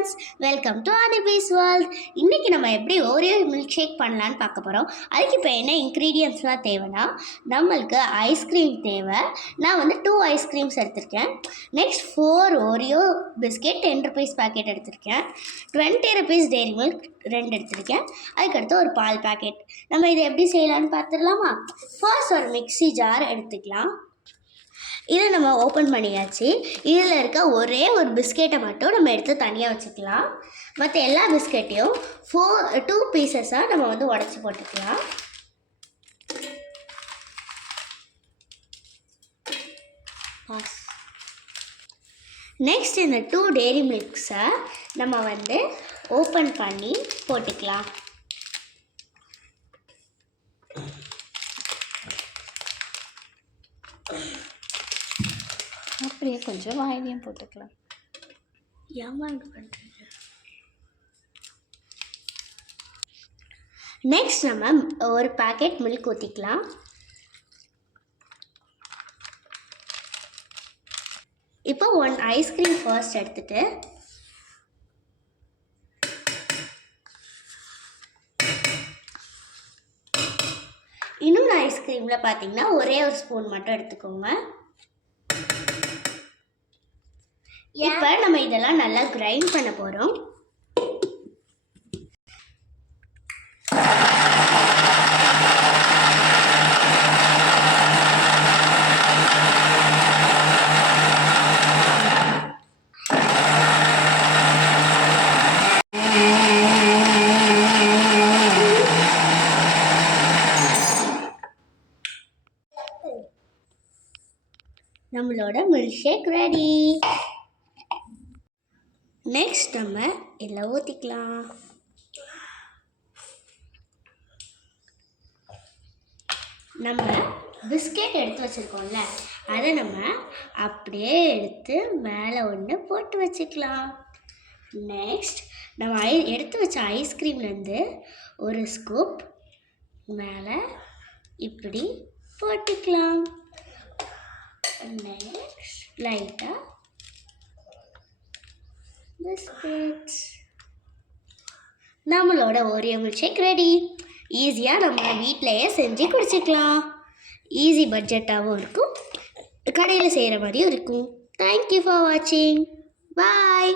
Friends, welcome to Anibees world. இன்றைக்கி நம்ம எப்படி ஓரியோ மில்க் ஷேக் பண்ணலான்னு பார்க்க போகிறோம். அதுக்கு இப்போ என்ன இன்க்ரீடியன்ட்ஸ்லாம் தேவைன்னா, நம்மளுக்கு ஐஸ்கிரீம் தேவை. நான் வந்து 2 ஐஸ்கிரீம்ஸ் எடுத்திருக்கேன். Next 4 Oreo biscuit 10 rupees packet எடுத்திருக்கேன். 20 ருபீஸ் டெய்ரி மில்க் 2 எடுத்திருக்கேன். அதுக்கடுத்து ஒரு பால் பேக்கெட். நம்ம இதை எப்படி செய்யலான்னு பார்த்துடலாமா? ஃபர்ஸ்ட் ஒரு மிக்ஸி ஜார் எடுத்துக்கலாம். இதை நம்ம ஓப்பன் பண்ணியாச்சு. இதில் இருக்க ஒரே ஒரு பிஸ்கெட்டை மட்டும் நம்ம எடுத்து தனியாக வச்சுக்கலாம். மற்ற எல்லா பிஸ்கெட்டையும் 2 பீசஸாக நம்ம வந்து உடச்சி போட்டுக்கலாம். நெக்ஸ்ட் இந்த 2 டெய்ரி மில்க்ஸை நம்ம வந்து ஓப்பன் பண்ணி போட்டுக்கலாம். அப்படியே கொஞ்சம் வாயிலையும் போட்டுக்கலாம். நெக்ஸ்ட் நம்ம ஒரு பேக்கெட் மில்க் ஊற்றிக்கலாம். இப்போ 1 ஐஸ்கிரீம் ஃபர்ஸ்ட் எடுத்துட்டு இன்னொரு ஐஸ்கிரீமில் பார்த்தீங்கன்னா ஒரே ஒரு ஸ்பூன் மட்டும் எடுத்துக்கோங்க. இப்போ நம்ம இதெல்லாம் நல்லா கிரைண்ட் பண்ண போகிறோம். நம்மளோட மில்க் ஷேக் ரெடி. நெக்ஸ்ட் நம்ம இதில் ஊற்றிக்கலாம். நம்ம பிஸ்கெட் எடுத்து வச்சுருக்கோம்ல, அதை நம்ம அப்படியே எடுத்து மேலே ஒன்று போட்டு வச்சுக்கலாம். நெக்ஸ்ட் நம்ம எடுத்து வச்ச ஐஸ்கிரீம்லேருந்து ஒரு ஸ்கூப் மேலே இப்படி போட்டுக்கலாம். நெக்ஸ்ட் லைட்டாக பிஸ்கெட்ஸ். நம்மளோட ஓரியோ மில்க் ஷேக் ரெடி. ஈஸியாக நம்ம வீட்டிலையே செஞ்சு குடிச்சிக்கலாம். ஈஸி பட்ஜெட்டாகவும் இருக்கும், கடையில் செய்கிற மாதிரியும் இருக்கும். தேங்க்யூ ஃபார் வாட்சிங். பாய்.